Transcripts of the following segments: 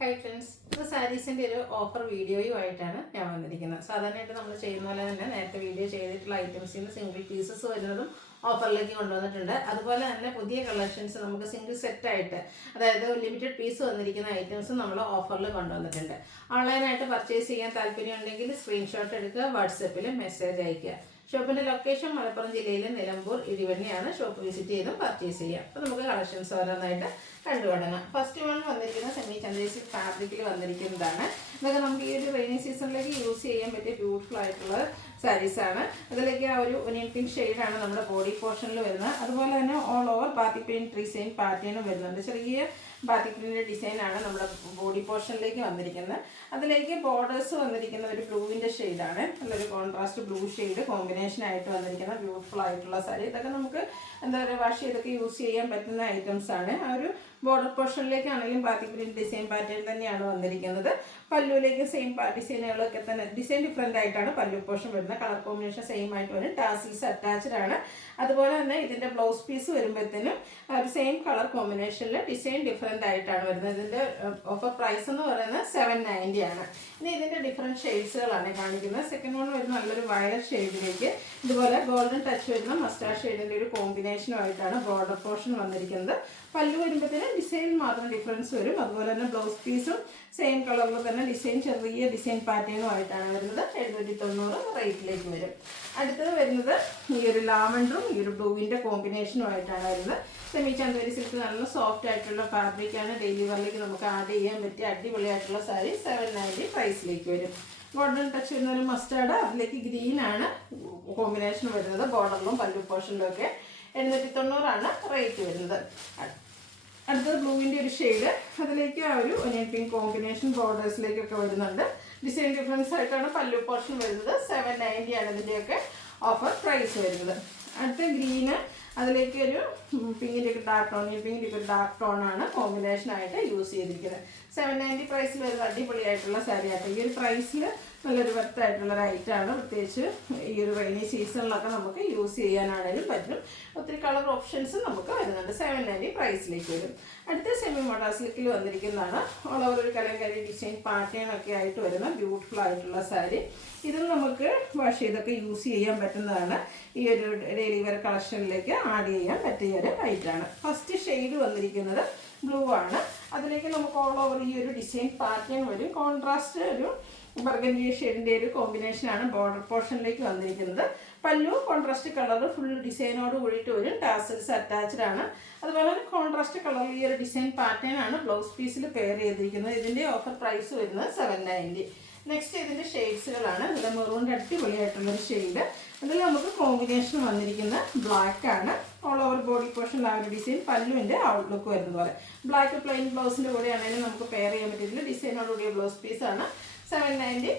Hi friends, ഇത് സാരീസിൻ്റെ ഒരു offer വീഡിയോയുമായിട്ടാണ് ഞാൻ വന്നിരിക്കുന്നത്. സാധാരണയായിട്ട് നമ്മൾ ചെയ്യുന്ന പോലെ തന്നെ നേരത്തെ വീഡിയോ ചെയ്തിട്ടുള്ള ഐറ്റംസിൽ നിന്ന് സിംഗിൾ പീസസ് വരുന്നതും ഓഫറിലേക്ക് കൊണ്ടുവന്നിട്ടുണ്ട്. അതുപോലെ തന്നെ പുതിയ കളക്ഷൻസ് നമുക്ക് സിംഗിൾ സെറ്റായിട്ട്, അതായത് ലിമിറ്റഡ് പീസ് വന്നിരിക്കുന്ന ഐറ്റംസും നമ്മൾ ഓഫറിൽ കൊണ്ടുവന്നിട്ടുണ്ട്. ഓൺലൈനായിട്ട് പർച്ചേസ് ചെയ്യാൻ താല്പര്യമുണ്ടെങ്കിൽ സ്ക്രീൻഷോട്ട് എടുക്കുക, വാട്സപ്പിൽ മെസ്സേജ് അയയ്ക്കുക. ഷോപ്പിൻ്റെ ലൊക്കേഷൻ മലപ്പുറം ജില്ലയിലെ നിലമ്പൂർ ഇടിവണ്ണിയാണ്. ഷോപ്പ് വിസിറ്റ് ചെയ്തും പർച്ചേസ് ചെയ്യാം. അപ്പോൾ നമുക്ക് കളക്ഷൻസ് ഓരോന്നായിട്ട് കണ്ടുപിടങ്ങാം. ഫസ്റ്റ് വൺ വന്നിരിക്കുന്ന സെമി ചന്ദ്രേസി ഫാബ്രിക്കിൽ വന്നിരിക്കുന്നതാണ്. ഇതൊക്കെ നമുക്ക് ഈ ഒരു റെയിനി സീസണിലേക്ക് യൂസ് ചെയ്യാൻ പറ്റിയ ബ്യൂട്ടിഫുൾ ആയിട്ടുള്ള സാരീസാണ്. അതിലേക്ക് ആ ഒരു ഒനിയൻ പിങ്ക് ഷെയ്ഡാണ് നമ്മുടെ ബോഡി പോർഷനിൽ വരുന്നത്. അതുപോലെ തന്നെ all over batik print design പാറ്റേണും വരുന്നുണ്ട്. ചെറിയ ബാത്തിക് പ്രിന്റ് ഡിസൈനാണ് നമ്മുടെ ബോഡി പോർഷനിലേക്ക് വന്നിരിക്കുന്നത്. അതിലേക്ക് ബോർഡേഴ്സ് വന്നിരിക്കുന്ന ഒരു ബ്ലൂവിൻ്റെ ഷെയ്ഡാണ്. നല്ലൊരു കോൺട്രാസ്റ്റ് ബ്ലൂ ഷെയ്ഡ് കോമ്പിനേഷൻ ആയിട്ട് വന്നിരിക്കുന്ന ബ്യൂട്ടിഫുൾ ആയിട്ടുള്ള സാരി. ഇതൊക്കെ നമുക്ക് എന്താ പറയുക, വാഷ് ചെയ്തൊക്കെ യൂസ് ചെയ്യാൻ പറ്റുന്ന ഐറ്റംസ് ആണ്. ആ ഒരു ബോർഡർ പോർഷനിലേക്കാണെങ്കിലും ബാത്തിക് പ്രിന്റ് ഡിസൈൻ പാറ്റേൺ തന്നെയാണ് വന്നിരിക്കുന്നത്. പല്ലുവിലേക്ക് സെയിം ഡിസൈനുകളൊക്കെ തന്നെ, ഡിസൈൻ ഡിഫറെൻ്റ് ആയിട്ടാണ് പല്ലു പോർഷൻ വരുന്നത്. കളർ കോമ്പിനേഷൻ സെയിം ആയിട്ട് വരും. ടാസിൽസ് അറ്റാച്ച്ഡ് ആണ്. അതുപോലെ തന്നെ ഇതിൻ്റെ ബ്ലൗസ് പീസ് വരുമ്പോഴത്തേനും ഒരു സെയിം കളർ കോമ്പിനേഷനിൽ ഡിസൈൻ ഡിഫറെൻ്റ് ആയിട്ടാണ് വരുന്നത്. ഇതിൻ്റെ ഓഫർ പ്രൈസ് എന്ന് പറയുന്നത് 790 ആണ്. ഇനി ഇതിൻ്റെ ഡിഫറെൻറ്റ് ഷെയ്ഡ്സുകളാണ് കാണിക്കുന്നത്. സെക്കൻഡ് വൺ വരുന്ന നല്ലൊരു വയലറ്റ് ഷെയ്ഡിലേക്ക് ഇതുപോലെ ഗോൾഡൻ ടച്ച് വരുന്ന മസ്റ്റാർഡ് ഷെയ്ഡിൻ്റെ ഒരു കോമ്പിനേഷനുമായിട്ടാണ് ബോർഡർ പോർഷൻ വന്നിരിക്കുന്നത്. പല്ലു വരുമ്പോഴത്തേനും ഡിസൈൻ മാത്രം ഡിഫറൻസ് വരും. അതുപോലെ തന്നെ ബ്ലൗസ് പീസും സെയിം കളറിൽ തന്നെ ഡിസൈൻ, ചെറിയ ഡിസൈൻ പാറ്റേണുമായിട്ടാണ് വരുന്നത്. 790 റേറ്റിലേക്ക് വരും. അടുത്തത് വരുന്നത് ഈ ഒരു ലാവൻഡറും ഈ ഒരു ബ്ലൂവിൻ്റെ കോമ്പിനേഷനുമായിട്ടാണ് വരുന്നത്. സെമി ചന്തേരി സിൽക്ക് നല്ല സോഫ്റ്റ് ആയിട്ടുള്ള ഫാബ്രിക്കാണ്. ഡെയിലി വെയറിലേക്ക് നമുക്ക് ആഡ് ചെയ്യാൻ പറ്റിയ അടിപൊളിയായിട്ടുള്ള സാരി 790 പ്രൈസിലേക്ക് വരും. ഗോൾഡൻ ടച്ച് വരുന്ന ഒരു മസ്റ്റാർഡ്, അതിലേക്ക് ഗ്രീനാണ് കോമ്പിനേഷൻ വരുന്നത്. ബോർഡറിലും പല്ലു പോർഷനിലും ഒക്കെ 790 റേറ്റ് വരുന്നത്. അടുത്തത് ബ്ലൂവിൻ്റെ ഒരു ഷെയ്ഡ്, അതിലേക്ക് ആ ഒരു ഒനിയൻ പിങ്ക് കോമ്പിനേഷൻ ബോർഡേഴ്സിലേക്കൊക്കെ വരുന്നുണ്ട്. ഡിസൈൻ ഡിഫറൻസ് ആയിട്ടാണ് പല്ലു പോർഷൻ വരുന്നത്. 790 ആണ് ഇതിൻ്റെയൊക്കെ ഓഫർ പ്രൈസ് വരുന്നത്. അടുത്ത ഗ്രീന്, അതിലേക്ക് ഒരു പിങ്കിൻ്റെ ഒക്കെ ഡാർക്ക് ടോൺ, പിങ്കിൻ്റെ ഒക്കെ ഡാർക്ക് ടോണാണ് കോമ്പിനേഷനായിട്ട് യൂസ് ചെയ്തിരിക്കുന്നത്. 790 പ്രൈസിൽ വരുന്ന അടിപൊളിയായിട്ടുള്ള സാരി ആയിട്ട്. ഈ ഒരു പ്രൈസിൽ നല്ലൊരു വർത്തായിട്ടുള്ള ഒരു ഐറ്റമാണ്. പ്രത്യേകിച്ച് ഈ ഒരു റെയിനി സീസണിലൊക്കെ നമുക്ക് യൂസ് ചെയ്യാനാണെങ്കിലും പറ്റും. ഒത്തിരി കളർ ഓപ്ഷൻസ് നമുക്ക് വരുന്നുണ്ട്. 790 പ്രൈസിലേക്ക് വരും. അടുത്ത സെമി മോഡൽ സിൽക്കിൽ വന്നിരിക്കുന്നതാണ്. ഓൾ ഓവർ ഒരു കലങ്കരി ഡിസൈൻ പാറ്റേൺ ഒക്കെ ആയിട്ട് വരുന്ന ബ്യൂട്ടിഫുൾ ആയിട്ടുള്ള സാരി. ഇതും നമുക്ക് വാഷ് ചെയ്തൊക്കെ യൂസ് ചെയ്യാൻ പറ്റുന്നതാണ്. ഈ ഒരു ഡെയിലി വെയർ കളക്ഷനിലേക്ക് ആഡ് ചെയ്യാൻ പറ്റിയ ഒരു ഐറ്റമാണ്. ഫസ്റ്റ് ഷെയ്ഡ് വന്നിരിക്കുന്നത് ബ്ലൂ ആണ്. അതിലേക്ക് നമുക്ക് ഓൾ ഓവർ ഈ ഒരു ഡിസൈൻ പാറ്റേൺ വരും. കോൺട്രാസ്റ്റ് ഒരു ബർഗൻഡി ഷെയ്ഡിൻ്റെ ഒരു കോമ്പിനേഷനാണ് ബോർഡർ പോർഷനിലേക്ക് വന്നിരിക്കുന്നത്. പല്ലു കോൺട്രാസ്റ്റ് കളർ ഫുൾ ഡിസൈനോട് കൂടിയിട്ട് വരും. ടാസൽസ് അറ്റാച്ച്ഡ് ആണ്. അതുപോലെ കോൺട്രാസ്റ്റ് കളറിൽ ഈ ഒരു ഡിസൈൻ പാറ്റേൺ ആണ് ബ്ലൗസ് പീസിൽ പെയർ ചെയ്തിരിക്കുന്നത്. ഇതിൻ്റെ ഓഫർ പ്രൈസ് വരുന്നത് 790. നെക്സ്റ്റ് ഇതിൻ്റെ ഷെയ്ഡ്സുകളാണ്. ഇതിൽ മെറൂണിൻ്റെ അടിപൊളിയായിട്ടുള്ളൊരു ഷെയ്ഡ്. അതിൽ നമുക്ക് കോമ്പിനേഷൻ വന്നിരിക്കുന്ന ബ്ലാക്ക് ആണ്. ഓൾ ഓവർ ബോഡി പോർഷൻ ആ ഒരു ഡിസൈൻ പല്ലുവിൻ്റെ ഔട്ട്ലുക്ക് വരുന്നത് പോലെ. ബ്ലാക്ക് പ്ലെയിൻ ബ്ലൗസിൻ്റെ കൂടെ ആണെങ്കിലും നമുക്ക് പെയർ ചെയ്യാൻ പറ്റില്ല. ഡിസൈനോടുകൂടിയ ബ്ലൗസ് പീസാണ്. 790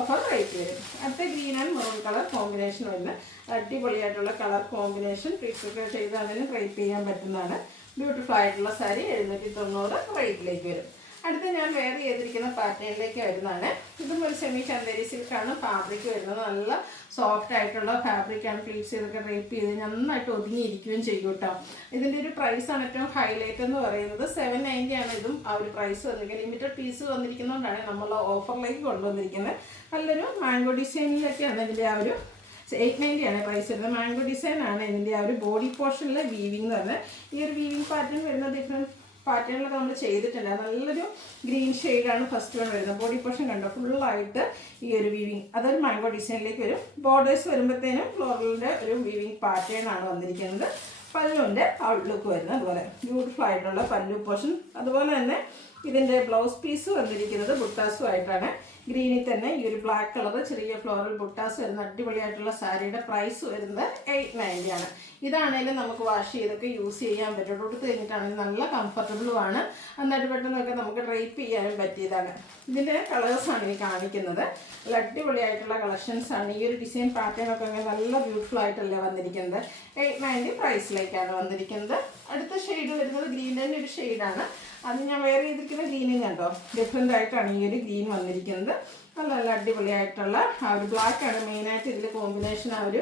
ഓഫർ റേറ്റ് വരും. അടുത്ത green and maroon colour combination വരുന്ന അടിപൊളിയായിട്ടുള്ള കളർ കോമ്പിനേഷൻ ഫിക്സൊക്കെ ചെയ്താണെങ്കിലും റേറ്റ് ചെയ്യാൻ പറ്റുന്നതാണ്. ബ്യൂട്ടിഫുൾ ആയിട്ടുള്ള സാരി 790 റേറ്റിലേക്ക് വരും. അടുത്ത ഞാൻ വെയർ ചെയ്തിരിക്കുന്ന പാറ്റേണിലേക്ക് വരുന്നതാണ്. ഇതും ഒരു സെമി ചന്തേരി സിൽക്കാണ് ഫാബ്രിക് വരുന്നത്. നല്ല സോഫ്റ്റ് ആയിട്ടുള്ള ഫാബ്രിക്കാണ്. പ്ലീറ്റ്സ് ഇതൊക്കെ റേപ്പ് ചെയ്ത് നന്നായിട്ട് ഒതുങ്ങിയിരിക്കുകയും ചെയ്യും കേട്ടോ. ഇതിൻ്റെ ഒരു പ്രൈസാണ് ഏറ്റവും ഹൈലൈറ്റ് എന്ന് പറയുന്നത്. 790 ആണ് ഇതും ആ ഒരു പ്രൈസ് വന്നിരിക്കുന്നത്. ലിമിറ്റഡ് പീസ് വന്നിരിക്കുന്നതുകൊണ്ടാണ് നമ്മൾ ഓഫറിലേക്ക് കൊണ്ടുവന്നിരിക്കുന്നത്. നല്ലൊരു മാംഗോ ഡിസൈനിലൊക്കെയാണ് ഇതിൻ്റെ ആ ഒരു 890 ആണ് പ്രൈസ് വരുന്നത്. മാംഗോ ഡിസൈൻ ആണ് ഇതിൻ്റെ ആ ഒരു ബോഡി പോർഷനിലെ വീവിങ് എന്ന് പറഞ്ഞാൽ. ഈ ഒരു വീവിങ് പാറ്റേൺ വരുന്ന ഡിഫറെൻറ്റ് പാറ്റേണിലൊക്കെ നമ്മൾ ചെയ്തിട്ടുണ്ട്. നല്ലൊരു ഗ്രീൻ ഷെയ്ഡാണ് ഫസ്റ്റ് വൺ വരുന്നത്. ബോഡി പോർഷൻ കണ്ടോ ഫുള്ളായിട്ട് ഈ ഒരു വീവിങ്, അതൊരു മാംഗോ ഡിസൈനിലേക്ക് വരും. ബോർഡേഴ്സ് വരുമ്പോഴത്തേനും ഫ്ലോറലിൻ്റെ ഒരു വീവിങ് പാറ്റേൺ ആണ് വന്നിരിക്കുന്നത്. പല്ലുവിൻ്റെ ഔട്ട്ലുക്ക് വരുന്നത് അതുപോലെ ബ്യൂട്ടിഫുൾ ആയിട്ടുള്ള പല്ലു പോർഷൻ. അതുപോലെ തന്നെ ഇതിൻ്റെ ബ്ലൗസ് പീസ് വന്നിരിക്കുന്നത് ബുട്ടാസും ആയിട്ടാണ്. ഗ്രീനിൽ തന്നെ ഈ ഒരു ബ്ലാക്ക് കളർ ചെറിയ ഫ്ലോറൽ ബുട്ടാസ് വരുന്ന അടിപൊളിയായിട്ടുള്ള സാരിയുടെ പ്രൈസ് വരുന്നത് 890 ആണ്. ഇതാണെങ്കിലും നമുക്ക് വാഷ് ചെയ്തൊക്കെ യൂസ് ചെയ്യാൻ പറ്റും. കൊടുത്ത് കഴിഞ്ഞിട്ടാണെങ്കിൽ നല്ല കംഫർട്ടബിളുമാണ്. നന്നായിട്ട് പെട്ടെന്നൊക്കെ നമുക്ക് ഡ്രൈപ്പ് ചെയ്യാനും പറ്റിയതാണ്. ഇതിൻ്റെ കളേഴ്സാണ് ഈ കാണിക്കുന്നത്. നല്ല അടിപൊളിയായിട്ടുള്ള കളക്ഷൻസാണ്. ഈ ഒരു ഡിസൈൻ പാറ്റേൺ ഒക്കെ നല്ല ബ്യൂട്ടിഫുൾ ആയിട്ടല്ലേ വന്നിരിക്കുന്നത്. 890 പ്രൈസിലേക്കാണ് വന്നിരിക്കുന്നത്. അടുത്ത ഷെയ്ഡ് വരുന്നത് ഗ്രീനിൻ്റെ ഒരു ഷെയ്ഡാണ്. അത് ഞാൻ വെയർ ചെയ്തിരിക്കുന്ന ഗ്രീനും കേട്ടോ. ഡിഫറെൻ്റ് ആയിട്ടാണ് ഈ ഒരു ഗ്രീൻ വന്നിരിക്കുന്നത്. നല്ല നല്ല അടിപൊളിയായിട്ടുള്ള ആ ഒരു ബ്ലാക്കാണ് മെയിനായിട്ട് ഇതിൽ കോമ്പിനേഷൻ ആ ഒരു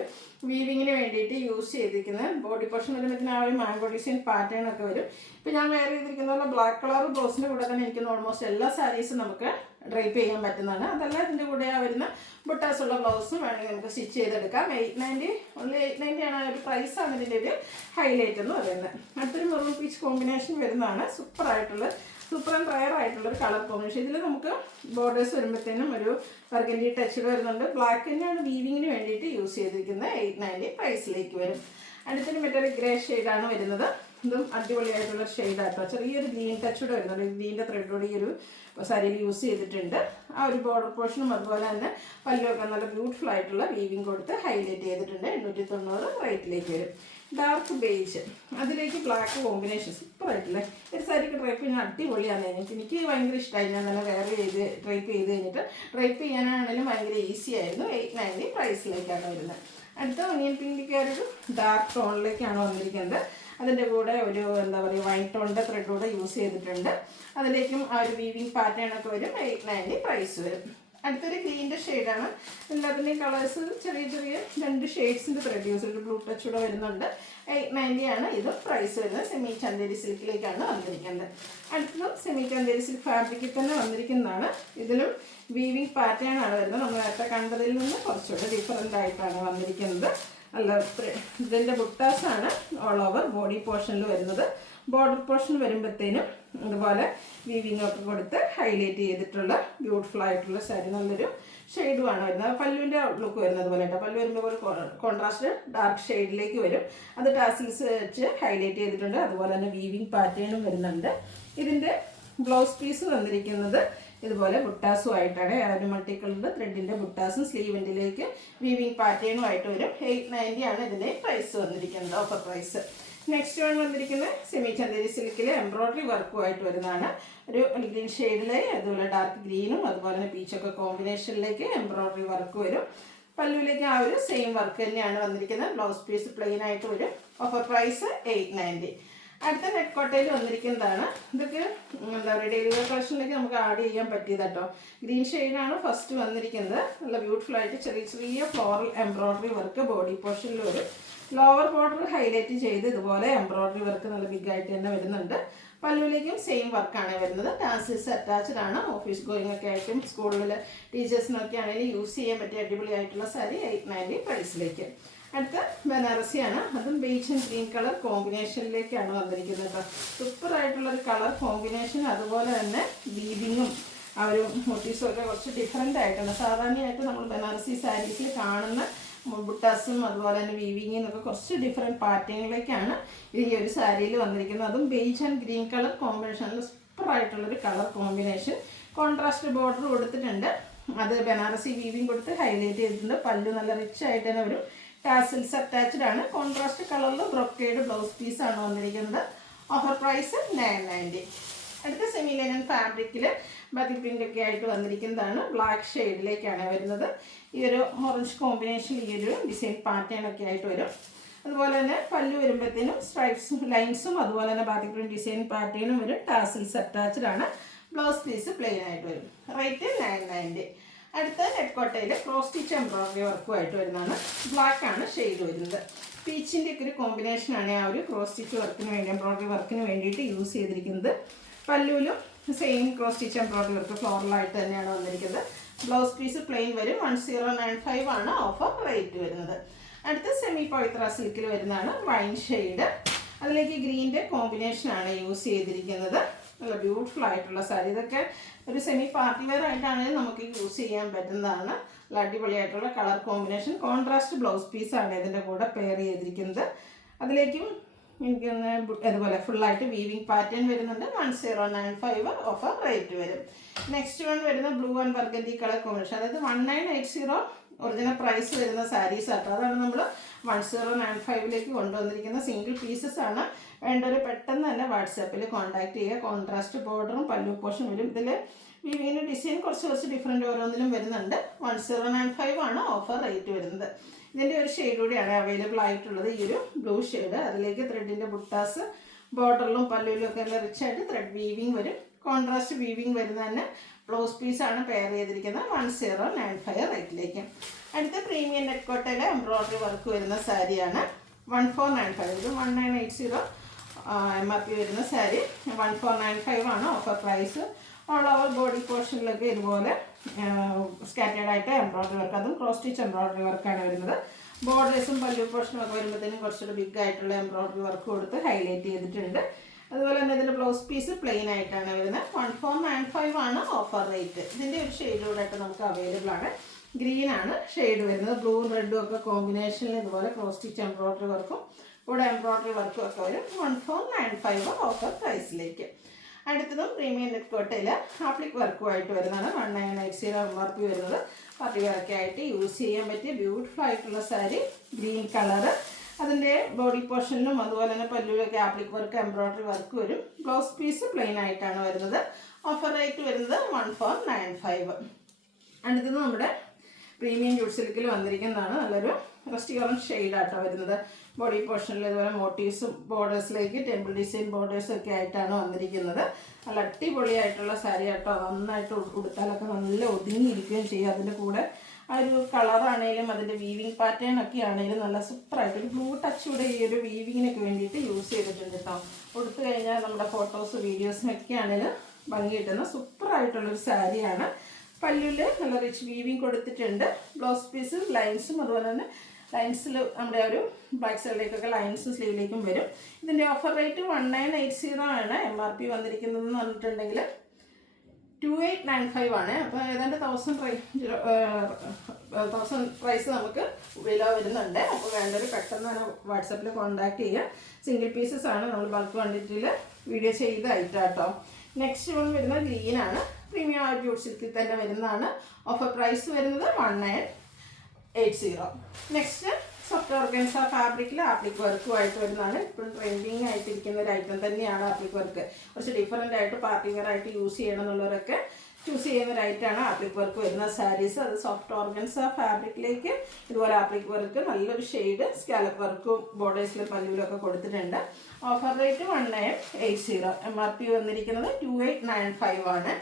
വീവിങ്ങിന് വേണ്ടിയിട്ട് യൂസ് ചെയ്തിരിക്കുന്നത്. ബോഡി പോർഷൻ വരുമ്പോഴത്തേന് ആ ഒരു മാംഗോ ഡിസൈൻ പാറ്റേൺ ഒക്കെ വരും. ഇപ്പോൾ ഞാൻ വെയർ ചെയ്തിരിക്കുന്ന പോലെ ബ്ലാക്ക് കളർ ബ്ലൗസിൻ്റെ കൂടെ തന്നെ എനിക്ക് ഓൾമോസ്റ്റ് എല്ലാ സാരീസും നമുക്ക് ഡ്രൈപ്പ് ചെയ്യാൻ പറ്റുന്നതാണ്. അതല്ല ഇതിൻ്റെ കൂടെ ആ വരുന്ന ബുട്ടാസുള്ള ബ്ലൗസും വേണമെങ്കിൽ നമുക്ക് സ്റ്റിച്ച് ചെയ്തെടുക്കാം. 890 ഓൺലി 890 ആണ് ഒരു പ്രൈസാണ് ഇതിൻ്റെ ഒരു ഹൈലൈറ്റ് എന്ന് പറയുന്നത്. അടുത്തൊരു മെറൂൺ പീച്ച് കോമ്പിനേഷൻ വരുന്നതാണ്. സൂപ്പർ ആൻഡ് റയർ ആയിട്ടുള്ളൊരു കളർ കോമ്പിനേഷൻ. ഇതിൽ നമുക്ക് ബോർഡേഴ്സ് വരുമ്പോഴത്തേനും ഒരു ബർഗൻഡി ടച്ചഡ് വരുന്നുണ്ട്. ബ്ലാക്ക് തന്നെയാണ് വീവിങ്ങിന് വേണ്ടിയിട്ട് യൂസ് ചെയ്തിരിക്കുന്നത്. 890 പ്രൈസിലേക്ക് വരും. അടുത്തൊരു മെറ്റാലിക് ഗ്രേ ഷെയ്ഡാണ് വരുന്നത്. ഇതും അടിപൊളിയായിട്ടുള്ള ഷെയ്ഡാട്ടോ. ചെറിയൊരു ഗ്രീൻ ടച്ചൂടെ വരുന്നുണ്ട്. ഗ്രീൻ്റെ ത്രെഡോടെ ഈ ഒരു സാരിയിൽ യൂസ് ചെയ്തിട്ടുണ്ട്. ആ ഒരു ബോർഡർ പോർഷനും അതുപോലെ തന്നെ പല്ലൊക്കെ നല്ല ബ്യൂട്ടിഫുൾ ആയിട്ടുള്ള വീവിങ് കൊടുത്ത് ഹൈലൈറ്റ് ചെയ്തിട്ടുണ്ട്. 890 റേറ്റിലേക്ക് വരും. ഡാർക്ക് ബേജ് അതിലേക്ക് ബ്ലാക്ക് കോമ്പിനേഷൻ സൂപ്പറായിട്ടില്ലേ. ഒരു സാരിക്ക് ഡ്രൈപ്പ് ചെയ്യാൻ അടിപൊളിയാണ്. എനിക്ക് ഭയങ്കര ഇഷ്ടമായി. ഞാൻ നല്ല ഡ്രൈപ്പ് ചെയ്ത് കഴിഞ്ഞിട്ട് ഡ്രൈപ്പ് ചെയ്യാനാണെങ്കിലും ഭയങ്കര ഈസി ആയിരുന്നു. 890 പ്രൈസിലേക്കാണ് വരുന്നത്. അടുത്ത ഒനിയൻ പിങ്കിൻ്റെ ഒരു ഡാർക്ക് ടോണിലേക്കാണ് വന്നിരിക്കുന്നത്. അതിൻ്റെ കൂടെ ഒരു എന്താ പറയുക വൈൻ ടോണിൻ്റെ ത്രെഡ് കൂടെ യൂസ് ചെയ്തിട്ടുണ്ട്. അതിലേക്കും ആ ഒരു വീവിങ് പാറ്റേൺ ഒക്കെ വരും. 890 പ്രൈസ് വരും. അടുത്തൊരു ഗ്രീൻ്റെ ഷെയ്ഡാണ്. എല്ലാത്തിൻ്റെയും കളേഴ്സ് ചെറിയ 2 ഷെയ്ഡ്സിൻ്റെ ത്രെഡ് യൂസ് ഒരു ബ്ലൂ ടച്ച് കൂടെ വരുന്നുണ്ട്. 890 ആണ് ഇതും പ്രൈസ് വരുന്നത്. സെമി ചന്തേരി സിൽക്കിലേക്കാണ് വന്നിരിക്കുന്നത്. അടുത്തതും സെമി ചന്തേരി സിൽക്ക് ഫാബ്രിക്കിൽ തന്നെ വന്നിരിക്കുന്നതാണ്. ഇതിലും വീവിങ് പാറ്റേൺ ആണ് വരുന്നത്. നമ്മൾ നേരത്തെ കണ്ടതിൽ നിന്ന് കുറച്ചുകൂടെ ഡിഫറൻ്റ് ആയിട്ടാണ് വന്നിരിക്കുന്നത്. അല്ല ഇതിൻ്റെ ബുട്ടാസാണ് ഓൾ ഓവർ ബോഡി പോർഷനിൽ വരുന്നത്. ബോർഡർ പോർഷൻ വരുമ്പോഴത്തേനും ഇതുപോലെ വീവിങ് ഒക്കെ കൊടുത്ത് ഹൈലൈറ്റ് ചെയ്തിട്ടുള്ള ബ്യൂട്ടിഫുൾ ആയിട്ടുള്ള സാരി നല്ലൊരു ഷെയ്ഡുമാണ് വരുന്നത്. പല്ലുവിൻ്റെ ഔട്ട്ലുക്ക് വരുന്നത് പോലെ കേട്ടോ. പല്ലു വരുമ്പോൾ കോൺട്രാസ്റ്റ് ഡാർക്ക് ഷെയ്ഡിലേക്ക് വരും. അത് ടാസിൽസ് വെച്ച് ഹൈലൈറ്റ് ചെയ്തിട്ടുണ്ട്. അതുപോലെ തന്നെ വീവിങ് പാറ്റേണും വരുന്നുണ്ട്. ഇതിൻ്റെ ബ്ലൗസ് പീസ് വന്നിരിക്കുന്നത് ഇതുപോലെ ബുട്ടാസും ആയിട്ടാണ്. ഒരു മൾട്ടി കളറിൻ്റെ ത്രെഡിൻ്റെ ബുട്ടാസും സ്ലീവെൻറ്റിലേക്ക് വീവിങ് പാറ്റേണും ആയിട്ട് വരും. 890 ആണ് ഇതിൻ്റെ പ്രൈസ് വന്നിരിക്കുന്നത്. Offer price. നെക്സ്റ്റ് വൺ വന്നിരിക്കുന്നത് സെമി ചന്തേരി സിൽക്കിൽ എംബ്രോയ്ഡറി വർക്കുമായിട്ട് വരുന്നതാണ്. ഒരു ഗ്രീൻ ഷെയ്ഡിലെ അതുപോലെ ഡാർക്ക് ഗ്രീനും അതുപോലെ തന്നെ പീച്ചൊക്കെ കോമ്പിനേഷനിലേക്ക് എംബ്രോയ്ഡറി വർക്ക് വരും. പല്ലുവിലേക്ക് ആ ഒരു സെയിം വർക്ക് തന്നെയാണ് വന്നിരിക്കുന്നത്. ബ്ലൗസ് പീസ് പ്ലെയിൻ ആയിട്ട് വരും. Offer price 890. അടുത്ത നെറ്റ് കോട്ടയിൽ വന്നിരിക്കുന്നതാണ്. ഇതൊക്കെ എന്താ പറയുക ഡെയിലി വെയർ കളക്ഷനിലേക്ക് നമുക്ക് ആഡ് ചെയ്യാൻ പറ്റിയത് കേട്ടോ. ഗ്രീൻ ഷെയ്ഡാണ് ഫസ്റ്റ് വന്നിരിക്കുന്നത്. നല്ല ബ്യൂട്ടിഫുൾ ആയിട്ട് ചെറിയ ഫ്ലോറൽ എംബ്രോയ്ഡറി വർക്ക് ബോഡി പോർഷനിൽ വരും. ലോവർ ബോർഡർ ഹൈലൈറ്റ് ചെയ്ത് ഇതുപോലെ എംബ്രോയ്ഡറി വർക്ക് നല്ല ബിഗ് ആയിട്ട് തന്നെ വരുന്നുണ്ട്. പല്ലുവിലേക്കും സെയിം വർക്കാണ് വരുന്നത്. ടാസിൽസ് അറ്റാച്ച്ഡ് ആണ്. ഓഫീസ് ഗോയിങ് ഒക്കെ ആയിട്ടും സ്കൂളിൽ ടീച്ചേഴ്സിനൊക്കെ ആണെങ്കിലും യൂസ് ചെയ്യാൻ പറ്റിയ അടിപൊളിയായിട്ടുള്ള സാരി 890 പ്രൈസിലേക്ക്. അടുത്ത ബനാറസിയാണ്. അതും ബീച്ച് ആൻഡ് ഗ്രീൻ കളർ കോമ്പിനേഷനിലേക്കാണ് വന്നിരിക്കുന്നത് കേട്ടോ. സൂപ്പറായിട്ടുള്ളൊരു കളർ കോമ്പിനേഷൻ. അതുപോലെ തന്നെ വീവിങ്ങും ആ ഒരു മോട്ടീവ്സും ഒക്കെ കുറച്ച് ഡിഫറെൻ്റ് ആയിട്ടുണ്ട്. സാധാരണയായിട്ട് നമ്മൾ ബനാറസി സാരീസിൽ കാണുന്ന ബുട്ടാസും അതുപോലെ തന്നെ വീവിങ്ങിൽ നിന്നൊക്കെ കുറച്ച് ഡിഫറെൻറ്റ് പാറ്റേണിലേക്കാണ് ഈ ഒരു സാരിയിൽ വന്നിരിക്കുന്നത്. അതും ബേജ് ആൻഡ് ഗ്രീൻ കളർ കോമ്പിനേഷനിൽ സൂപ്പറായിട്ടുള്ളൊരു കളർ കോമ്പിനേഷൻ. കോൺട്രാസ്റ്റ് ബോർഡർ കൊടുത്തിട്ടുണ്ട്. അത് ബനാറസി വീവിങ് കൊടുത്ത് ഹൈലൈറ്റ് ചെയ്തിട്ടുണ്ട്. പല്ലു നല്ല റിച്ച് ആയിട്ട് തന്നെ വരും. ടാസിൽസ് അറ്റാച്ച്ഡ് ആണ്. കോൺട്രാസ്റ്റ് കളറിൽ ബ്രൊക്കേഡ് ബ്ലൗസ് പീസാണ് വന്നിരിക്കുന്നത്. Offer price 990. അടുത്ത സെമി ലൈനൻ ഫാബ്രിക്കിൽ ബാത്തിക് പ്രിൻ്റൊക്കെ ആയിട്ട് വന്നിരിക്കുന്നതാണ്. ബ്ലാക്ക് ഷെയ്ഡിലേക്കാണ് വരുന്നത്. ഈ ഒരു ഓറഞ്ച് കോമ്പിനേഷൻ ഈ ഒരു ഡിസൈൻ പാറ്റേൺ ഒക്കെ ആയിട്ട് വരും. അതുപോലെ തന്നെ പല്ലു വരുമ്പോഴത്തേനും സ്ട്രൈപ്സും ലൈൻസും അതുപോലെ തന്നെ ബാത്തിക് പ്രിൻ്റ് ഡിസൈൻ പാറ്റേണും വരും. ടാസിൽസ് അറ്റാച്ച്ഡ് ആണ്. ബ്ലൗസ് പീസ് പ്ലെയിൻ ആയിട്ട് വരും. റേറ്റ് 990. അടുത്ത നെറ്റ് കോട്ടയിൽ ക്രോസ് സ്റ്റിച്ച് എംബ്രോയ്ഡറി വർക്കുമായിട്ട് വരുന്നതാണ്. ബ്ലാക്ക് ആണ് ഷെയ്ഡ് വരുന്നത്. പീച്ചിൻ്റെ ഒക്കെ ഒരു കോമ്പിനേഷനാണ് ആ ഒരു ക്രോസ് സ്റ്റിച്ച് വർക്കിന് വേണ്ടി എംബ്രോയ്ഡറി വർക്കിന് വേണ്ടിയിട്ട് യൂസ് ചെയ്തിരിക്കുന്നത്. പല്ലുവിലും same cross stitch embroidery work ഫ്ലോറലായിട്ട് തന്നെയാണ് വന്നിരിക്കുന്നത്. ബ്ലൗസ് പീസ് പ്ലെയിൻ വരും. 1095 ആണ് ഓഫർ റേറ്റ് വരുന്നത്. അടുത്ത സെമി പവിത്ര സിൽക്കിൽ വരുന്നതാണ്. വൈൻ ഷെയ്ഡ് അതിലേക്ക് ഗ്രീൻ്റെ കോമ്പിനേഷനാണ് യൂസ് ചെയ്തിരിക്കുന്നത്. നല്ല ബ്യൂട്ടിഫുൾ ആയിട്ടുള്ള സാരി. ഇതൊക്കെ ഒരു സെമി പാർട്ടി വെയർ ആയിട്ടാണെങ്കിലും നമുക്ക് യൂസ് ചെയ്യാൻ പറ്റുന്നതാണ്. നല്ല അടിപൊളിയായിട്ടുള്ള കളർ കോമ്പിനേഷൻ. കോൺട്രാസ്റ്റ് ബ്ലൗസ് പീസാണ് ഇതിൻ്റെ കൂടെ പെയർ ചെയ്തിരിക്കുന്നത്. അതിലേക്കും എനിക്കൊന്ന് അതുപോലെ ഫുള്ളായിട്ട് വീവിങ് പാറ്റേൺ വരുന്നുണ്ട്. 1095 ഓഫർ റേറ്റ് വരും. നെക്സ്റ്റ് വൺ വരുന്ന blue and burgundy colour combination. അതായത് 1980 ഒറിജിനൽ പ്രൈസ് വരുന്ന സാരീസ് ആട്ടോ. അതാണ് നമ്മൾ 1095ലേക്ക് കൊണ്ടുവന്നിരിക്കുന്ന സിംഗിൾ പീസസ് ആണ്. വേണ്ടവർ പെട്ടെന്ന് തന്നെ വാട്സാപ്പിൽ കോൺടാക്ട് ചെയ്യുക. കോൺട്രാസ്റ്റ് ബോർഡറും പല്ലു പോർഷൻ വരും. ഇതിൽ വിവിൻ്റെ ഡിസൈൻ കുറച്ച് ഡിഫറെൻറ്റ് ഓരോന്നിലും വരുന്നുണ്ട്. 1095 ആണ് ഓഫർ റേറ്റ് വരുന്നത്. ഇതിൻ്റെ ഒരു ഷെയ്ഡ് കൂടിയാണ് അവൈലബിൾ ആയിട്ടുള്ളത്. ഈ ഒരു ബ്ലൂ ഷെയ്ഡ്. അതിലേക്ക് ത്രെഡിൻ്റെ ബുട്ടാസ് ബോർഡറിലും പല്ലുവിലും ഒക്കെ നല്ല റിച്ച് ആയിട്ട് ത്രെഡ് വീവിങ് വരും. കോൺട്രാസ്റ്റ് വീവിങ് വരുന്ന തന്നെ ബ്ലൗസ് പീസാണ് പെയർ ചെയ്തിരിക്കുന്നത് 1095 റേറ്റിലേക്ക്. അടുത്ത പ്രീമിയം നെറ്റ് കോട്ടയിലെ എംബ്രോയ്ഡറി വർക്ക് വരുന്ന സാരിയാണ് 1495. ഇത് 1980 MRP വരുന്ന സാരി 1495 ആണ് offer price. All over body പോർഷനിലൊക്കെ ഇതുപോലെ സ്കാറ്റേഡ് ആയിട്ട് എംബ്രോയ്ഡറി വർക്ക്, അതും ക്രോസ് സ്റ്റിച്ച് എംബ്രോയ്ഡറി വർക്കാണ് വരുന്നത്. ബോർഡേഴ്സും പല്ലു പോർഷനും ഒക്കെ വരുമ്പോഴത്തേനും കുറച്ചുകൂടി ബിഗ് ആയിട്ടുള്ള എംബ്രോയ്ഡറി വർക്ക് കൊടുത്ത് ഹൈലൈറ്റ് ചെയ്തിട്ടുണ്ട്. അതുപോലെ തന്നെ ഇതിൻ്റെ ബ്ലൗസ് പീസ് പ്ലെയിൻ ആയിട്ടാണ് വരുന്നത്. 1495 ആണ് ഓഫർ റേറ്റ്. ഇതിൻ്റെ ഒരു ഷെയ്ഡോടായിട്ട് നമുക്ക് അവൈലബിൾ ആണ്. ഗ്രീൻ ആണ് ഷെയ്ഡ് വരുന്നത്. ബ്ലൂ റെഡും ഒക്കെ കോമ്പിനേഷനിൽ ഇതുപോലെ ക്രോസ് സ്റ്റിച്ച് എംബ്രോയ്ഡറി വർക്കും കൂടെ എംബ്രോയ്ഡറി വർക്കും ഒക്കെ വരും 1495 ഓഫർ പ്രൈസിലേക്ക്. അടുത്തതും പ്രീമിയം നെറ്റ് കോട്ടയിൽ ആപ്ലിക് വർക്കുമായിട്ട് വരുന്നതാണ് 1980 MRP വരുന്നത്. പാർട്ടി വെയറൊക്കെ ആയിട്ട് യൂസ് ചെയ്യാൻ പറ്റിയ ബ്യൂട്ടിഫുൾ ആയിട്ടുള്ള സാരി, ഗ്രീൻ കളറ്. അതിൻ്റെ ബോഡി പോർഷനിലും അതുപോലെ തന്നെ പല്ലുവിലൊക്കെ ആപ്ലിക് വർക്ക് എംബ്രോയ്ഡറി വർക്ക് വരും. ബ്ലൗസ് പീസ് പ്ലെയിൻ ആയിട്ടാണ് വരുന്നത്. ഓഫർ റേറ്റ് വരുന്നത് 1495. അടുത്തത് നമ്മുടെ പ്രീമിയം ജൂട്ട് സിൽക്കിൽ വന്നിരിക്കുന്നതാണ്. നല്ലൊരു റസ്റ്റി ഓറഞ്ച് ഷെയ്ഡാട്ടോ വരുന്നത്. ബോഡി പോർഷനിൽ ഇതുപോലെ മോട്ടീവ്സും ബോർഡേഴ്സിലേക്ക് ടെമ്പിൾ ഡിസൈൻ ബോർഡേഴ്സും ഒക്കെ ആയിട്ടാണ് വന്നിരിക്കുന്നത്. നല്ല അടിപൊളിയായിട്ടുള്ള സാരി ആട്ടോ. നന്നായിട്ട് ഉടുത്താലൊക്കെ നല്ല ഒതുങ്ങിയിരിക്കുകയും ചെയ്യും. അതിൻ്റെ കൂടെ ആ ഒരു കളറാണേലും അതിൻ്റെ വീവിങ് പാറ്റേൺ ഒക്കെ ആണെങ്കിലും നല്ല സൂപ്പറായിട്ട് ഒരു ബ്ലൂ ടച്ച് കൂടെ ഈ ഒരു വീവിങ്ങിനൊക്കെ വേണ്ടിയിട്ട് യൂസ് ചെയ്തിട്ടുണ്ട് കേട്ടോ. കൊടുത്തു കഴിഞ്ഞാൽ നമ്മുടെ ഫോട്ടോസ് വീഡിയോസിനൊക്കെ ആണെങ്കിലും ഭംഗി കിട്ടുന്ന സൂപ്പറായിട്ടുള്ളൊരു സാരിയാണ്. പല്ലുവിൽ നല്ല റിച്ച് വീവിങ് കൊടുത്തിട്ടുണ്ട്. ബ്ലൗസ് പീസും ലൈൻസും അതുപോലെ തന്നെ ലൈൻസിൽ നമ്മുടെ ഒരു ബാക്ക് സൈഡിലേക്കൊക്കെ ലൈൻസും സ്ലീവിലേക്കും വരും. ഇതിൻ്റെ ഓഫർ റേറ്റ് 1980 ആണ്. MRP വന്നിരിക്കുന്നതെന്ന് പറഞ്ഞിട്ടുണ്ടെങ്കിൽ 2895 ആണ്. അപ്പോൾ ഏതാണ്ട് 1000 പ്രൈസ് നമുക്ക് വില വരുന്നുണ്ട്. അപ്പോൾ വേണ്ടൊരു പെട്ടെന്ന് തന്നെ വാട്സാപ്പിൽ കോൺടാക്ട് ചെയ്യുക. സിംഗിൾ പീസസ് ആണ് നമ്മൾ ബൾക്ക് ക്വാണ്ടിറ്റിയിൽ വീഡിയോ ചെയ്ത് അയച്ചാട്ടോ. നെക്സ്റ്റ് വൺ വരുന്നത് ഗ്രീനാണ്. പ്രീമിയം ജൂട്ട് സിൽക്കിൽ തന്നെ വരുന്നതാണ്. ഓഫർ പ്രൈസ് വരുന്നത് 1980. നെക്സ്റ്റ് സോഫ്റ്റ് ഓർഗൻസ ഫാബ്രിക്കിൽ ആപ്ലിക് വർക്കുമായിട്ട് വരുന്നതാണ്. ഇപ്പോഴും ട്രെൻഡിങ് ആയിട്ടിരിക്കുന്ന ഒരു ഐറ്റം തന്നെയാണ് ആപ്ലിക് വർക്ക്. കുറച്ച് ഡിഫറൻ്റ് ആയിട്ട് പാർട്ടി വെയർ ആയിട്ട് യൂസ് ചെയ്യണം എന്നുള്ളവരൊക്കെ ചൂസ് ചെയ്യുന്ന ഒരു ഐറ്റമാണ് ആപ്ലിക് വർക്ക് വരുന്ന സാരീസ്. അത് സോഫ്റ്റ് ഓർഗൻസ ഫാബ്രിക്കിലേക്ക് ഇതുപോലെ ആപ്ലിക് വർക്ക് നല്ലൊരു ഷെയ്ഡ് സ്കാലപ്പ് വർക്കും ബോർഡേഴ്സിലും പല്ലുവിലൊക്കെ കൊടുത്തിട്ടുണ്ട്. Offer rate 1980. MRP വന്നിരിക്കുന്നത് 2895 ആണ്.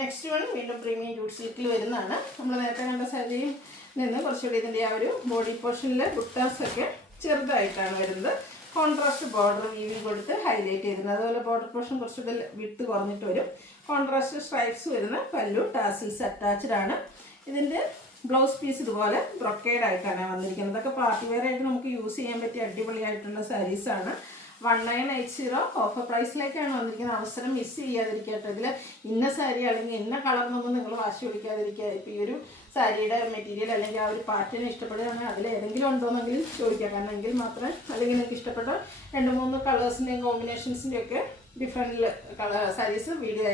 നെക്സ്റ്റ് വൺ വീണ്ടും പ്രീമിയം ജൂട്ട് സിൽക്കിൽ വരുന്നതാണ്. നമ്മൾ നേരത്തെ കണ്ട സാരിയിൽ നിന്ന് കുറച്ചുകൂടി ഇതിൻ്റെ ആ ഒരു ബോഡി പോർഷനിലെ ബുട്ടാസൊക്കെ ചെറുതായിട്ടാണ് വരുന്നത്. കോൺട്രാസ്റ്റ് ബോർഡർ വീവിങ് കൊടുത്ത് ഹൈലൈറ്റ് ചെയ്തിരുന്നത്. അതുപോലെ ബോർഡർ പോർഷൻ കുറച്ചുകൂടി വിട്ട് കുറഞ്ഞിട്ട് വരും. കോൺട്രാസ്റ്റ് സ്ട്രൈപ്സ് വരുന്ന പല്ലു ടാസിൽസ് അറ്റാച്ച്ഡ് ആണ്. ഇതിൻ്റെ ബ്ലൗസ് പീസ് ഇതുപോലെ ബ്രൊക്കേഡ് ആയിട്ടാണ് വന്നിരിക്കുന്നത്. അതൊക്കെ പാർട്ടി വെയർ ആയിട്ട് നമുക്ക് യൂസ് ചെയ്യാൻ പറ്റിയ അടിപൊളിയായിട്ടുള്ള സാരീസാണ്. 1980 ഓഫർ പ്രൈസിലേക്കാണ് വന്നിരിക്കുന്നത്. അവസരം മിസ് ചെയ്യാതിരിക്കട്ടെ. ഇതിൽ ഇന്ന സാരി അല്ലെങ്കിൽ ഇന്ന കളർന്നൊന്നും നിങ്ങൾ വാശി പിടിക്കാതിരിക്കുക. ഇപ്പോൾ ഈ ഒരു സാരിയുടെ മെറ്റീരിയൽ അല്ലെങ്കിൽ ആ ഒരു പാറ്റേൺ ഇഷ്ടപ്പെടുകയാണെങ്കിൽ അതിൽ ഏതെങ്കിലും ഉണ്ടോയെന്നെങ്കിലും ചോദിക്കുക. കാരണം എങ്കിൽ മാത്രമേ അല്ലെങ്കിൽ നിങ്ങൾക്ക് ഇഷ്ടപ്പെട്ട 2-3 കളേഴ്സിൻ്റെയും കോമ്പിനേഷൻസിൻ്റെയും ഒക്കെ ഡിഫറെൻറ്റ് സാരീസ് വീഡിയോ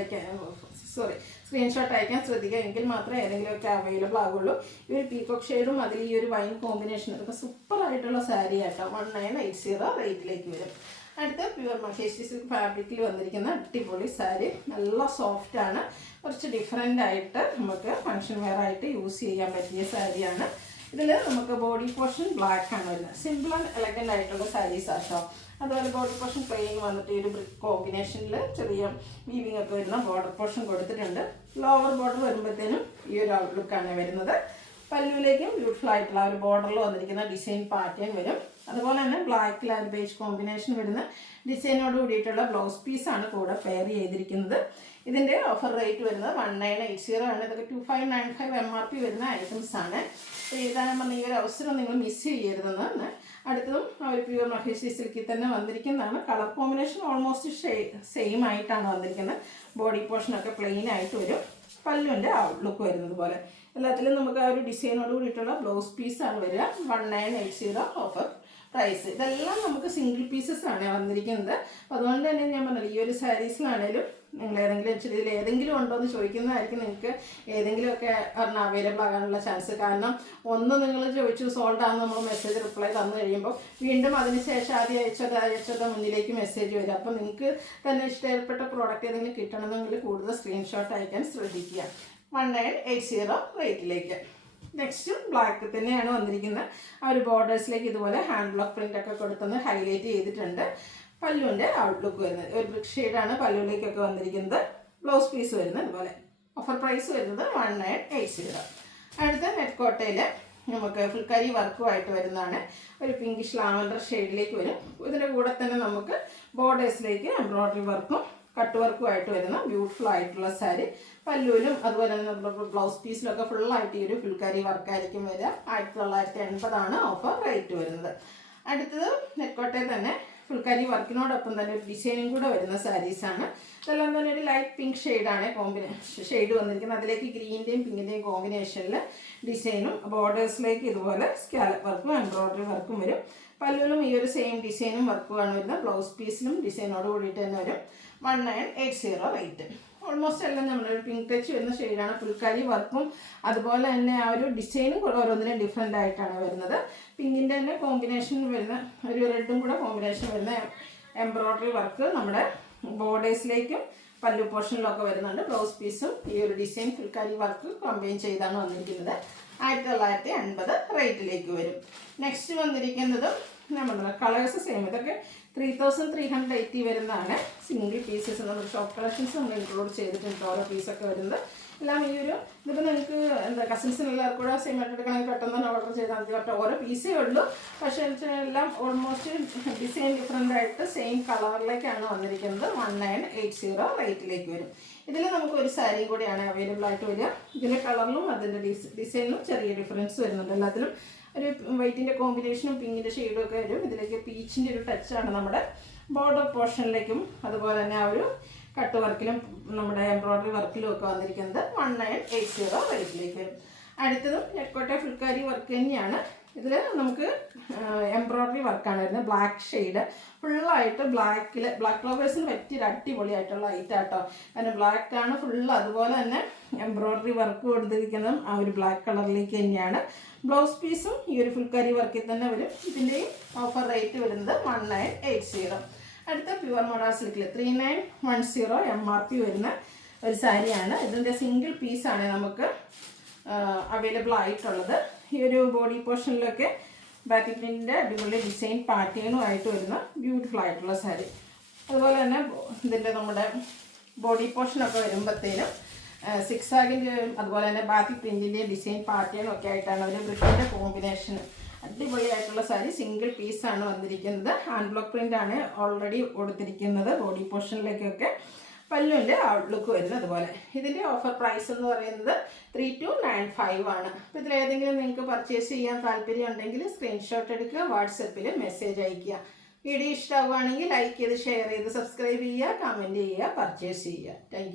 സ്ക്രീൻഷോട്ട് അയക്കാൻ ശ്രദ്ധിക്കുക. എങ്കിൽ മാത്രമേ ഏതെങ്കിലുമൊക്കെ അവൈലബിൾ ആകുള്ളൂ. ഈ ഒരു പീകോക്ക് ഷെയ്ഡും അതിൽ ഈ ഒരു വൈൻ കോമ്പിനേഷൻ അതൊക്കെ സൂപ്പറായിട്ടുള്ള സാരി ആട്ടോ. 1980 റേറ്റിലേക്ക് വരും. അടുത്ത പ്യുവർ മഹേഷി സിൽക്ക് ഫാബ്രിക്കിൽ വന്നിരിക്കുന്ന അടിപൊളി സാരി. നല്ല സോഫ്റ്റാണ്. കുറച്ച് ഡിഫറെൻ്റ് ആയിട്ട് നമുക്ക് ഫങ്ഷൻ വെയർ ആയിട്ട് യൂസ് ചെയ്യാൻ പറ്റിയ സാരിയാണ്. ഇതിൽ നമുക്ക് ബോഡി പോർഷൻ ബ്ലാക്ക് ആണ് വരുന്നത്. സിമ്പിൾ ആൻഡ് എലഗൻ്റ് ആയിട്ടുള്ള സാരീസ് ആട്ടോ. അതുപോലെ ബോഡി പോർഷൻ പ്ലെയിൻ വന്നിട്ട് ഈ ഒരു ബ്രിക്ക് കോമ്പിനേഷനിൽ ചെറിയ വീവിങ് ഒക്കെ വരുന്ന ബോർഡർ പോർഷൻ കൊടുത്തിട്ടുണ്ട്. ലോവർ ബോർഡർ വരുമ്പോഴത്തേനും ഈ ഒരു ഔട്ട്ലുക്കാണ് വരുന്നത്. പല്ലുവിലേക്കും ബ്യൂട്ടിഫുൾ ആയിട്ടുള്ള ഒരു ബോർഡറിൽ വന്നിരിക്കുന്ന ഡിസൈൻ പാറ്റേൺ വരും. അതുപോലെ തന്നെ ബ്ലാക്ക് ആൻഡ് ബേജ് കോമ്പിനേഷൻ വരുന്ന ഡിസൈനോട് കൂടിയിട്ടുള്ള ബ്ലൗസ് പീസാണ് കൂടെ പെയർ ചെയ്തിരിക്കുന്നത്. ഇതിൻ്റെ ഓഫർ റേറ്റ് വരുന്നത് 1980 ആണ്. ഇതൊക്കെ 2595 MRP വരുന്ന ഐറ്റംസ് ആണ്. എഴുതാൻ പറഞ്ഞ ഈ ഒരു അവസരം നിങ്ങൾ മിസ് ചെയ്യരുതെന്ന്. അടുത്തതും ഒരു പ്യുവർ മഹേഷി സിൽക്കിൽ തന്നെ വന്നിരിക്കുന്നതാണ്. കളർ കോമ്പിനേഷൻ ഓൾമോസ്റ്റ് സെയിം ആയിട്ടാണ് വന്നിരിക്കുന്നത്. ബോഡി പോർഷനൊക്കെ പ്ലെയിൻ ആയിട്ട് വരും. പല്ലുവിൻ്റെ ഔട്ട്ലുക്ക് വരുന്നത് പോലെ എല്ലാത്തിലും നമുക്ക് ആ ഒരു ഡിസൈനോട് കൂടിയിട്ടുള്ള ബ്ലൗസ് പീസാണ് വരിക. 1980 ഓഫർ പ്രൈസ്. ഇതെല്ലാം നമുക്ക് സിംഗിൾ പീസസ് ആണ് വന്നിരിക്കുന്നത്. അപ്പോൾ അതുകൊണ്ട് തന്നെ ഞാൻ പറഞ്ഞത് ഈ ഒരു സാരീസിലാണേലും നിങ്ങൾ ഏതെങ്കിലും ഇതിൽ ഏതെങ്കിലും ഉണ്ടോ എന്ന് ചോദിക്കുന്നതായിരിക്കും നിങ്ങൾക്ക് ഏതെങ്കിലുമൊക്കെ പറഞ്ഞാൽ അവൈലബിൾ ആകാനുള്ള ചാൻസ്. കാരണം ഒന്ന് നിങ്ങൾ ചോദിച്ചു സോൾഡ് ആണെന്ന് നമ്മൾ മെസ്സേജ് റിപ്ലൈ തന്നു കഴിയുമ്പോൾ വീണ്ടും അതിനുശേഷം ആദ്യം അയച്ചത് മുന്നിലേക്ക് മെസ്സേജ് വരും. അപ്പോൾ നിങ്ങൾക്ക് തന്നെ ഇഷ്ടപ്പെട്ട പ്രോഡക്റ്റ് ഏതെങ്കിലും കിട്ടണമെന്നെങ്കിൽ കൂടുതൽ സ്ക്രീൻഷോട്ട് അയക്കാൻ ശ്രദ്ധിക്കുക. 1980 റേറ്റിലേക്ക്. നെക്സ്റ്റ് ബ്ലാക്ക് തന്നെയാണ് വന്നിരിക്കുന്നത്. ആ ഒരു ബോർഡേഴ്സിലേക്ക് ഇതുപോലെ ഹാൻഡ് ബ്ലോക്ക് പ്രിൻ്റ് ഒക്കെ കൊടുത്തൊന്ന് ഹൈലൈറ്റ് ചെയ്തിട്ടുണ്ട്. പല്ലുവിൻ്റെ ഔട്ട്ലുക്ക് വരുന്നത് ഒരു ബ്രിക്ക് ഷെയ്ഡാണ് പല്ലുവിലേക്കൊക്കെ വന്നിരിക്കുന്നത്. ബ്ലൗസ് പീസ് വരുന്നത് ഇതുപോലെ. ഓഫർ പ്രൈസ് വരുന്നത് 1980. അടുത്ത നെറ്റ് കോട്ടയിൽ നമുക്ക് ഫുൾക്കാരി വർക്കുമായിട്ട് വരുന്നതാണ്. ഒരു പിങ്കിഷ് ലാവൻഡർ ഷെയ്ഡിലേക്ക് വരും. ഇതിൻ്റെ കൂടെ തന്നെ നമുക്ക് ബോർഡേഴ്സിലേക്ക് എംബ്രോയ്ഡറി വർക്കും കട്ട് വർക്കുമായിട്ട് വരുന്ന ബ്യൂട്ടിഫുൾ ആയിട്ടുള്ള സാരി. പല്ലുവിലും അതുപോലെ തന്നെ ബ്ലൗസ് പീസിലൊക്കെ ഫുള്ളായിട്ട് ഈ ഒരു ഫുൾക്കാരി വർക്കായിരിക്കും വരിക. 1980 ഓഫർ റേറ്റ് വരുന്നത്. അടുത്തത് നെറ്റ്കോട്ടയിൽ തന്നെ ഫുൾക്കാരി വർക്കിനോടൊപ്പം തന്നെ ഒരു ഡിസൈനും കൂടെ വരുന്ന സാരീസാണ്. ഇതെല്ലാം തന്നെ ഒരു ലൈറ്റ് പിങ്ക് ഷെയ്ഡാണ് ഷെയ്ഡ് വന്നിരിക്കുന്നത്. അതിലേക്ക് ഗ്രീൻ്റെയും പിങ്കിൻ്റെയും കോമ്പിനേഷനിൽ ഡിസൈനും ബോർഡേഴ്സിലേക്ക് ഇതുപോലെ സ്കാലപ്പ് വർക്കും എംബ്രോയ്ഡറി വർക്കും വരും. പല്ലുവിലും ഈ ഒരു സെയിം ഡിസൈനും വർക്കുമാണ് വരുന്നത്. ബ്ലൗസ് പീസിലും ഡിസൈനോട് കൂടിയിട്ട് തന്നെ വരും. 1980 റേറ്റ്. ഓൾമോസ്റ്റ് എല്ലാം നമ്മളൊരു പിങ്ക് ടച്ച് വരുന്ന ഷെയ്ഡാണ്. ഫുൾക്കാരി വർക്കും അതുപോലെ തന്നെ ആ ഒരു ഡിസൈനും ഓരോന്നിനും ഡിഫറെൻ്റ് ആയിട്ടാണ് വരുന്നത്. പിങ്കിൻ്റെ തന്നെ കോമ്പിനേഷൻ വരുന്ന ഒരു റെഡും കൂടെ കോമ്പിനേഷൻ വരുന്ന എംബ്രോയ്ഡറി വർക്ക് നമ്മുടെ ബോർഡേഴ്സിലേക്കും പല്ലു പോർഷനിലൊക്കെ വരുന്നുണ്ട്. ബ്ലൗസ് പീസും ഈ ഒരു ഡിസൈൻ ഫുൾക്കാരി വർക്ക് കമ്പൈൻ ചെയ്താണ് വന്നിരിക്കുന്നത്. 1980 റേറ്റിലേക്ക് വരും. നെക്സ്റ്റ് വന്നിരിക്കുന്നതും നമ്മുടെ കളേഴ്സ് സെയിം. ഇതൊക്കെ 3380 വരുന്നതാണ്. സിംഗിൾ പീസസ് നമ്മൾ ഷോപ്പ് കളക്ഷൻസ് നമ്മൾ ഇൻക്ലൂഡ് ചെയ്തിട്ടുണ്ട്. ഓരോ പീസൊക്കെ വരുന്നത് എല്ലാം ഈ ഒരു ഇതിപ്പോൾ നിങ്ങൾക്ക് എന്താ കസിൻസിന് എല്ലാവർക്കും കൂടെ സെയിം ആയിട്ട് എടുക്കണമെങ്കിൽ പെട്ടെന്ന് തന്നെ ഓർഡർ ചെയ്താൽ മതി. കേട്ടോ ഓരോ പീസേ ഉള്ളൂ. പക്ഷേ എല്ലാം ഓൾമോസ്റ്റ് ഡിസൈൻ ഡിഫറെൻ്റ് ആയിട്ട് സെയിം കളറിലേക്കാണ് വന്നിരിക്കുന്നത്. 1980 റേറ്റിലേക്ക് വരും. ഇതിൽ നമുക്ക് ഒരു സാരിയും കൂടിയാണ് അവൈലബിൾ ആയിട്ട് വരിക. ഇതിൻ്റെ കളറിലും അതിൻ്റെ ഡിസൈനിലും ചെറിയ ഡിഫറൻസ് വരുന്നുണ്ട്. എല്ലാത്തിലും ഒരു വൈറ്റിൻ്റെ കോമ്പിനേഷനും പിങ്കിൻ്റെ ഷെയ്ഡും ഒക്കെ വരും. ഇതിലേക്ക് പീച്ചിൻ്റെ ഒരു ടച്ചാണ് നമ്മുടെ ബോർഡർ പോർഷനിലേക്കും അതുപോലെ തന്നെ ആ ഒരു കട്ട് വർക്കിലും നമ്മുടെ എംബ്രോയ്ഡറി വർക്കിലും ഒക്കെ വന്നിരിക്കുന്നത്. 1980 റേറ്റിലേക്ക് വരും. അടുത്തതും നെറ്റ്കോട്ട ഫുൾക്കാരി വർക്ക് തന്നെയാണ്. ഇതിൽ നമുക്ക് എംബ്രോയ്ഡറി വർക്കാണ് വരുന്നത്. ബ്ലാക്ക് ഷെയ്ഡ് ഫുള്ളായിട്ട് ബ്ലാക്ക് ഫ്ലവേഴ്സിന് പറ്റിയൊരു അടിപൊളിയായിട്ടുള്ള ഐറ്റാട്ടോ. കാരണം ബ്ലാക്കാണ് ഫുള്ള്. അതുപോലെ തന്നെ എംബ്രോയ്ഡറി വർക്ക് കൊടുത്തിരിക്കുന്നതും ആ ഒരു ബ്ലാക്ക് കളറിലേക്ക് തന്നെയാണ്. ബ്ലൗസ് പീസും ഈ ഒരു ഫുൾക്കാരി വർക്കിൽ തന്നെ വരും. ഇതിൻ്റെയും ഓഫർ റേറ്റ് വരുന്നത് 1980. അടുത്ത പ്യുവർ മോഡൽ സിൽക്കിൽ 3910 MRP വരുന്ന ഒരു സാരിയാണ്. ഇതിൻ്റെ സിംഗിൾ പീസാണ് നമുക്ക് അവൈലബിൾ ആയിട്ടുള്ളത്. ഈ ഒരു ബോഡി പോർഷനിലൊക്കെ ബാറ്റി പ്രിൻറ്റിൻ്റെ അടിപൊളി ഡിസൈൻ പാറ്റേണുമായിട്ട് വരുന്ന ബ്യൂട്ടിഫുൾ ആയിട്ടുള്ള സാരി. അതുപോലെ തന്നെ ഇതിൻ്റെ നമ്മുടെ ബോഡി പോർഷനൊക്കെ വരുമ്പോഴത്തേനും സിക്സാഗിൻ്റെ അതുപോലെ തന്നെ ബാറ്റി പ്രിൻറ്റിൻ്റെയും ഡിസൈൻ പാറ്റേണും ഒക്കെ ആയിട്ടാണ് ഒരു ബ്രിക്കിൻ്റെ കോമ്പിനേഷൻ. അടിപൊളിയായിട്ടുള്ള സാരി സിംഗിൾ പീസാണ് വന്നിരിക്കുന്നത്. ഹാൻഡ് ബ്ലോക്ക് പ്രിൻ്റാണ് ഓൾറെഡി കൊടുത്തിരിക്കുന്നത് ബോഡി പോർഷനിലേക്കൊക്കെ. പല്ലുവിൻ്റെ ഔട്ട്ലുക്ക് വരുന്നത് അതുപോലെ. ഇതിൻ്റെ ഓഫർ പ്രൈസ് എന്ന് പറയുന്നത് 3295 ആണ്. അപ്പോൾ ഇതിലേതെങ്കിലും നിങ്ങൾക്ക് പർച്ചേസ് ചെയ്യാൻ താല്പര്യം ഉണ്ടെങ്കിൽ സ്ക്രീൻഷോട്ട് എടുക്കുക, വാട്സപ്പിൽ മെസ്സേജ് അയയ്ക്കുക. വീഡിയോ ഇഷ്ടമാവുകയാണെങ്കിൽ ലൈക്ക് ചെയ്ത് ഷെയർ ചെയ്ത് സബ്സ്ക്രൈബ് ചെയ്യുക, കമൻറ്റ് ചെയ്യുക, പർച്ചേസ് ചെയ്യുക. താങ്ക്